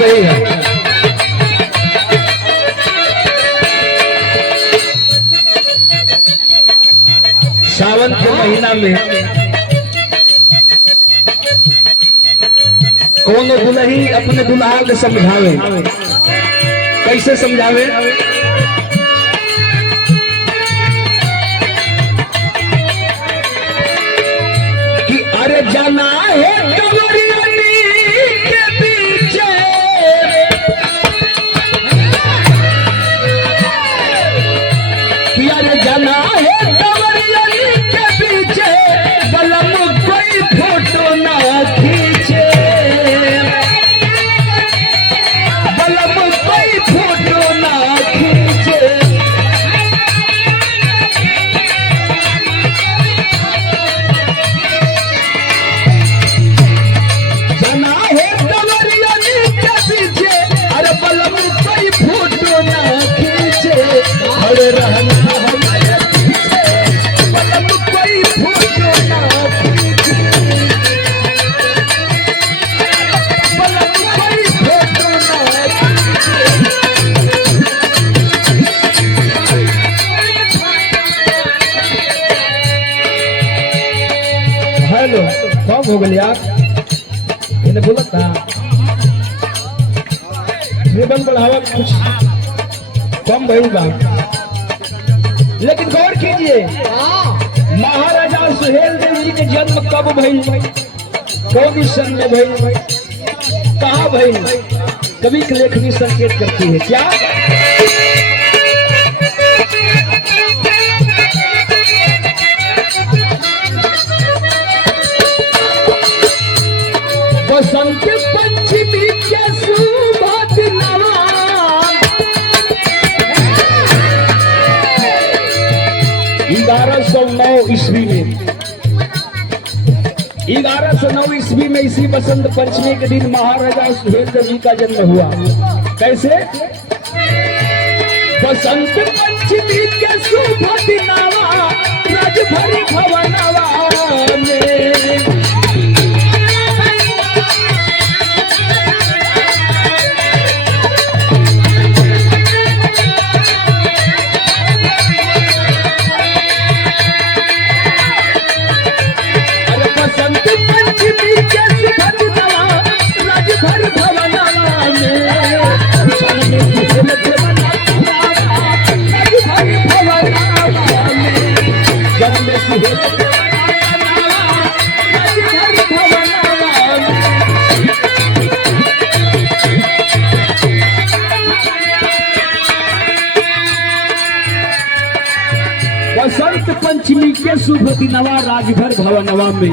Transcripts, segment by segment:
सही है। सावन के महीना में कौन दुल्ही अपने दुल्हा के समझावे, कैसे समझावे? कि अरे जाना है कमरियनी के पीछे, कि अरे जाना है कमरियनी के पीछे, बलम कोई फोटो ना खींचे, बलम कोई फोटो ना खींचे। जाना है कमरियनी के पीछे, अरे बलम कोई फोटो ना खींचे, अरे रहना हमारे पीछे, बलम कोई फोटो ना खींचे, बलम कोई फोटो ना खींचे। हेलो, कब हो गए आप? इन्हें बोला था रिबन बढ़ावा कुछ कम भइल, लेकिन गौर कीजिए महाराजा सुहेल देव जी के जन्म कब भइल, कौन सन में भइल, कहाँ भइल? कवि की लेखनी संकेत करती है क्या? बसंत पंचमी के सुबह दिनवा, 1109 ईस्वी में, 1109 ईस्वी में इसी बसंत पंचमी के दिन महाराजा सुहेलदेव जी का जन्म हुआ। कैसे? बसंत पंचमी के शुभ दिनवा, राजभरी भवनवा में, बसंत पंचमी के शुभ दिनवा, राजभर भवनवा में, जन्म सुहेल देव राजभर भवनवा में, जन्म सुहेल देव राजभर भवनवा में। बसंत पंचमी के शुभ दिनवा राजभर भवनवा में,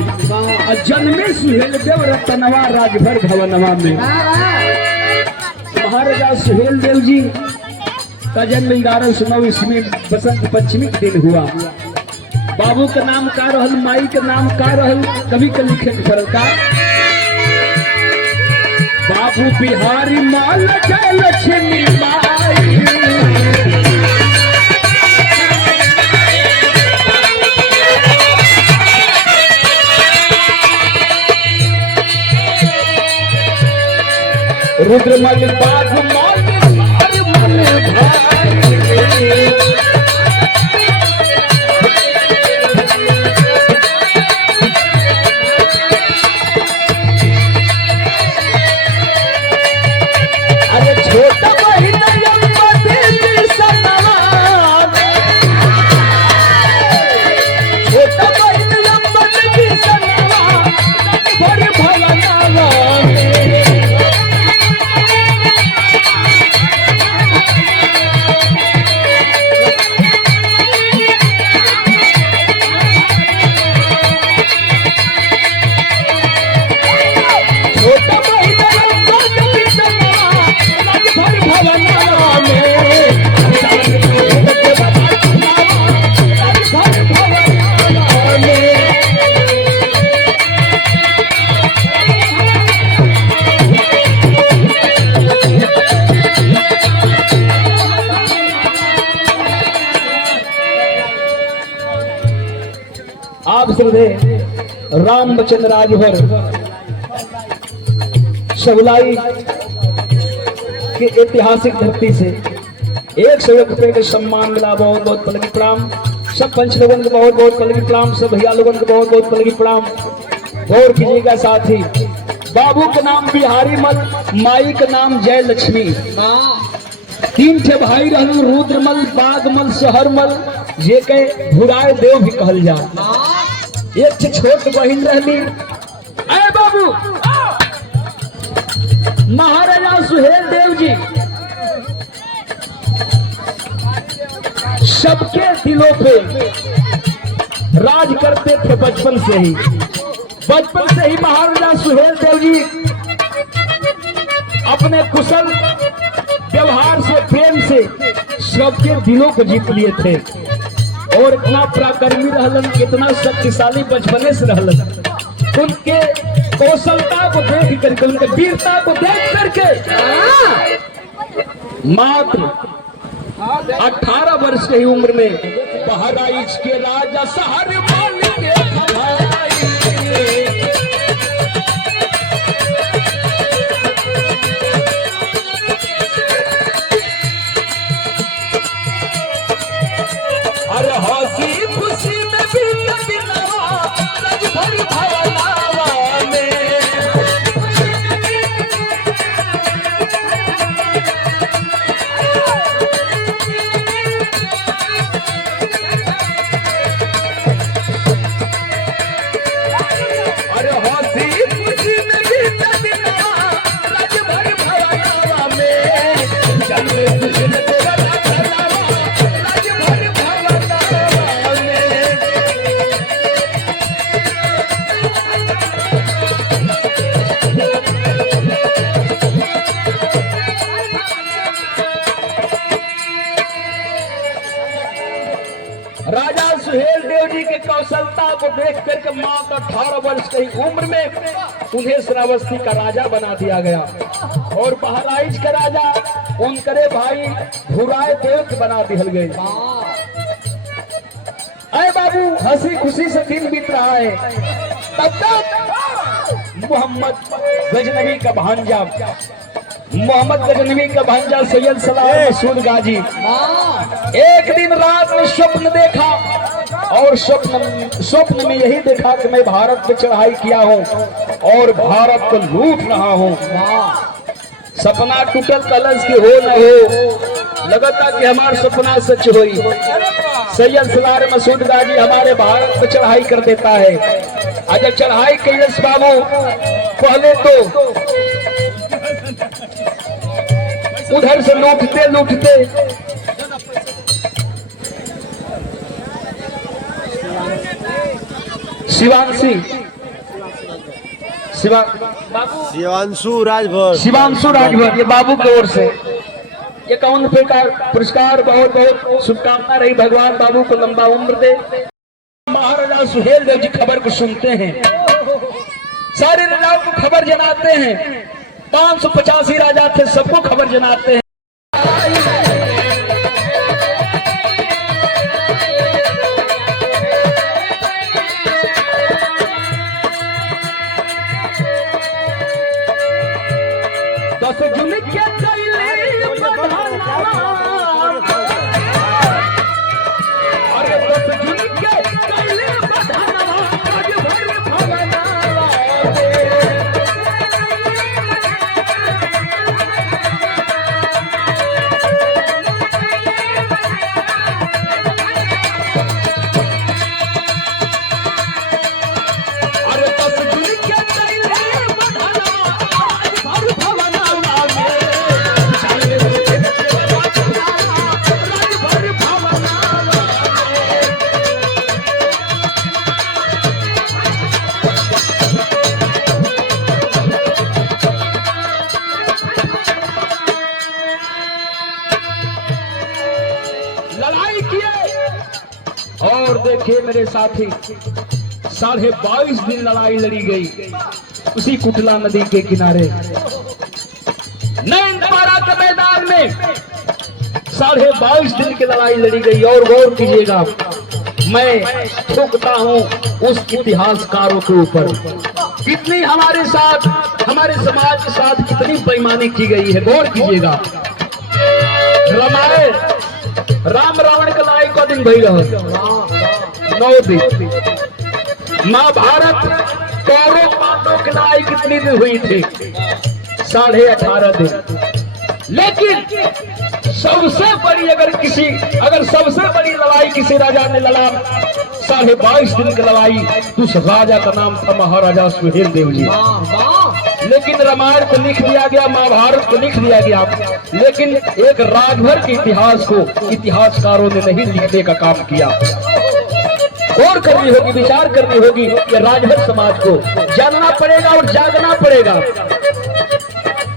और जन्मे सुहेल देव रतनवा राजभर भवनवा में। महाराजा सुहेल देव जी का जन्म 1109 ईस्वी में बसंत पंचमी के दिन हुआ। बाबू का नाम का रहल, माई का नाम का रहल, कवि के लिखे पड़ल का? बाबू बिहारी माल जय लक्ष्मी माई, रुद्रमल बाघ माल मन भाई, अरे छोटा बहिन अम्मा देवी सनवा, छोटा बहिन अम्मा देवी सनवा, भर भवनवा में। आप श्रद्धे राम बचन राजभर सहुलाई के ऐतिहासिक धरती से 101 रुपए के सम्मान मिला। बहुत बहुत पलकी प्रणाम। सब पंच लोगों को बहुत बहुत पलकी प्रणाम। सब भैया लोगों को बहुत बहुत पलकी प्रणाम। गौर कीजिएगा साथी, बाबू के नाम बिहारी मल, माई का नाम जय लक्ष्मी। 3 ठे भाई रहल, रुद्रमल, बागमल, सहरमल, जे के भुराए देव भी कहल जा। एक ठे छोट बहिन रहली। अरे बाबू, महाराजा सुहेल देव जी सबके दिलों पे राज करते थे बचपन से ही। बचपन से ही महाराजा सुहेल देव जी अपने कुशल व्यवहार से, प्रेम से सबके दिलों को जीत लिए थे। और इतना पराक्रमी रहलन, इतना शक्तिशाली बचपने से रहलन। उनके कौशलता को देख करके, उनके वीरता को देख करके मात्र 18 वर्ष की उम्र में बहराइच के राजा सहरमल के अरे हंसी खुशी में भी भरी भवनावा में राजा सुहेल देव जी के कौशलता को देख करके मात्र 18 वर्ष की उम्र में उन्हें श्रावस्ती का राजा बना दिया गया। और बहराइच का राजा उनके भाई भुराए देव के बना दिया गए। अरे बाबू, हंसी खुशी से दिन बीत रहा है। तब तक मोहम्मद गजनवी का भांजा सैयद सलाम मसूद गाजी एक दिन रात में स्वप्न देखा। और स्वप्न में यही देखा कि मैं भारत पे चढ़ाई किया हूँ और भारत को लूट रहा हूँ। सपना टूटल कलश की हो न हो, लगता कि हमारा सपना सच हुई। सैयद सलाम मसूद गाजी हमारे भारत पे चढ़ाई कर देता है। अगर चढ़ाई कैलस बाबू, पहले तो उधर से लूटते लूटते शिवांशु राजभर ये बाबू की ओर से ये 51 रुपए का पुरस्कार। बहुत बहुत शुभकामना रही, भगवान बाबू को लंबा उम्र दे। महाराजा सुहेल देव जी खबर को सुनते हैं, सारे राजाओं को खबर जनाते हैं। 585 राजा थे, सबको खबर जनाते हैं। दस जुन के कैले बधाना, अरे 10 जुन के कैले बधाना, आज भर भवना लड़ाई किए। और देखिए मेरे साथी, 22.5 दिन लड़ाई लड़ी गई उसी कुटला नदी के किनारे नैनपारा के मैदान में। 22.5 दिन की लड़ाई लड़ी गई। और गौर कीजिएगा, मैं ठोकता हूं उस इतिहासकारों के ऊपर कितनी हमारे साथ, हमारे समाज के साथ कितनी बेईमानी की गई है, गौर कीजिएगा। रामायण राम रावण का लड़ाई का दिन भई रहा 9 दिन। महाभारत कौरव पांडवों की लड़ाई कितनी दिन हुई थी? 18.5 दिन। लेकिन सबसे बड़ी अगर सबसे बड़ी लड़ाई किसी राजा ने लड़ा 22.5 दिन की लड़ाई, उस राजा का नाम था महाराजा सुहेल देव जी। लेकिन रामायण को लिख दिया गया, महाभारत को लिख दिया गया, लेकिन एक राजभर के इतिहास को इतिहासकारों ने नहीं लिखने का काम किया। और करनी होगी, विचार करनी होगी कि राजभर समाज को जानना पड़ेगा और जागना पड़ेगा।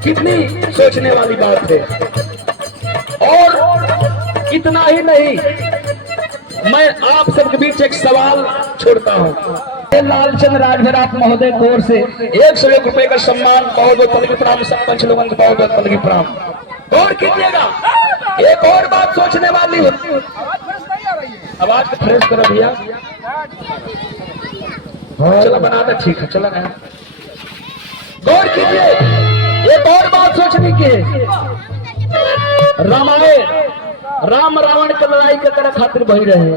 कितनी सोचने वाली बात है। और इतना ही नहीं, मैं आप सबके बीच एक सवाल छोड़ता हूँ। लालचंद राजभर आप महोदय की ओर से 101 रुपए का सम्मान, बहुत बहुत पलगी प्रणाम। सरपंच लोगों को बहुत बहुत पलगी प्रणाम। गौर कीजिएगा, एक और बात सोचने वाली है। आवाज को फ्रेश करो भैया। चला बना दे, ठीक है, चला गया। गौर कीजिए, एक और बात सोचने की है। रामायण राम रावण के लड़ाई के करे खातिर भई रहे।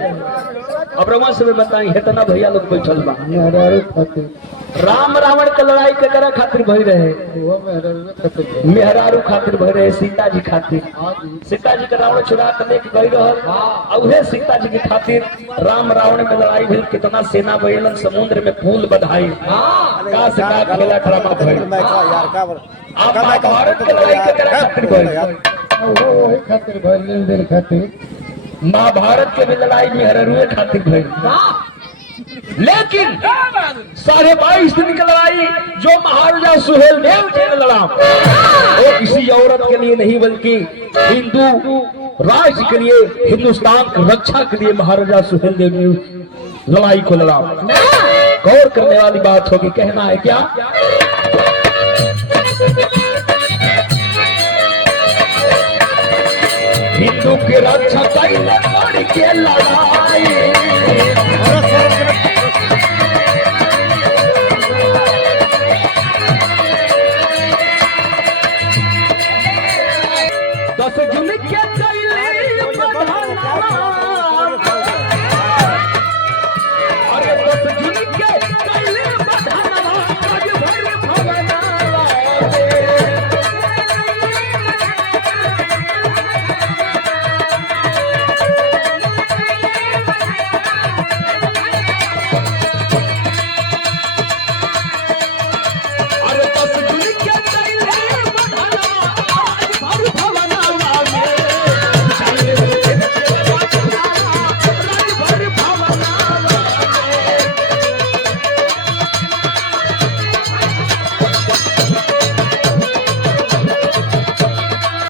अब रवा से बताई है तना भैया लोग बैठल बा। राम रावण के लड़ाई के करे खातिर भई रहे, मेहरारू खातिर भई रहे, सीता जी खातिर। सीता जी के रावण चुरा के लेके गई रहल, और उहे सीता जी के खातिर राम रावण के लड़ाई भेल। कितना सेना बहेलन, समुद्र में फूल बधाई, का से का खेला ड्रामा भइल। अब महाभारत के लड़ाई के करे खातिर भई, खातिर भइल दिन खातिर महाभारत के भी लड़ाई मेहरारू खातिर भइल। लेकिन 22.5 दिन की लड़ाई जो महाराजा सुहेल देव जी ने लड़ा, वो किसी औरत के लिए नहीं बल्कि हिंदू राज्य के लिए, हिंदुस्तान की रक्षा के लिए महाराजा सुहेल देव ने लड़ाई को लड़ा। गौर करने वाली बात होगी। कहना है क्या? हिंदू की रक्षा के लड़ाई